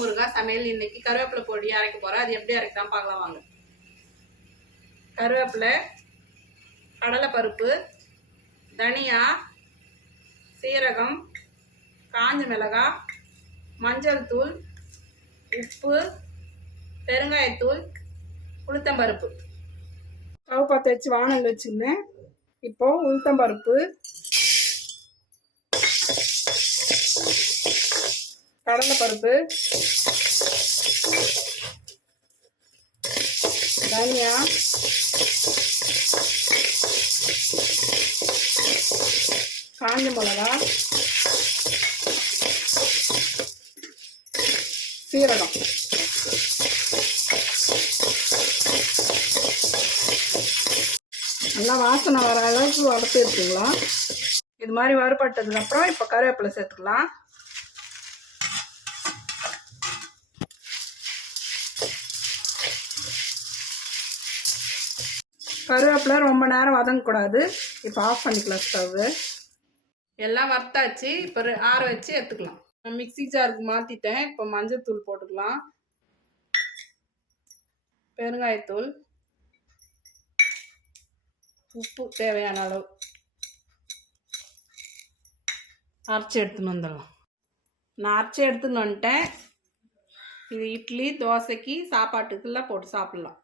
முருகா சமையல். இன்னைக்கு கருவேப்பிலை பொடி அரைக்க போகிறேன். அது எப்படி அரைக்கலாம் பார்க்கலாம் வாங்க. கருவேப்பிலை, கடலைப்பருப்பு, தனியா, சீரகம், காஞ்ச மிளகாய், மஞ்சள் தூள், உப்பு, பெருங்காயத்தூள், உளுத்தம்பருப்பு. ஸ்டவ் பற்ற வச்சு வானல் வச்சுருந்தேன். இப்போ உளுத்தம்பருப்பு, கடலைப்பருப்பு, தனியா, காஞ்ச மிளகா, சீரகம், நல்லா வாசனை வர அளவுக்கு வறுத்து எடுத்துக்கலாம். இது மாதிரி வறுபட்டதுக்கப்புறம் இப்போ கருவேப்பிலை சேர்த்துக்கலாம். கருவேப்பிலை ரொம்ப நேரம் வதங்கக்கூடாது. இப்போ ஆஃப் பண்ணிக்கலாம் ஸ்டவ்வு. எல்லாம் வறுத்தாச்சு. இப்போ ஆற வச்சு எடுத்துக்கலாம். நான் மிக்சி ஜாருக்கு மாற்றிட்டேன். இப்போ மஞ்சள் தூள் போட்டுக்கலாம், பெருங்காயத்தூள், உப்பு தேவையான அளவு அரைச்சி எடுத்துன்னு வந்துடலாம். நான் அரைச்சி எடுத்துன்னு வந்துட்டேன். இது இட்லி, தோசைக்கு, சாப்பாட்டுக்கெல்லாம் போட்டு சாப்பிட்லாம்.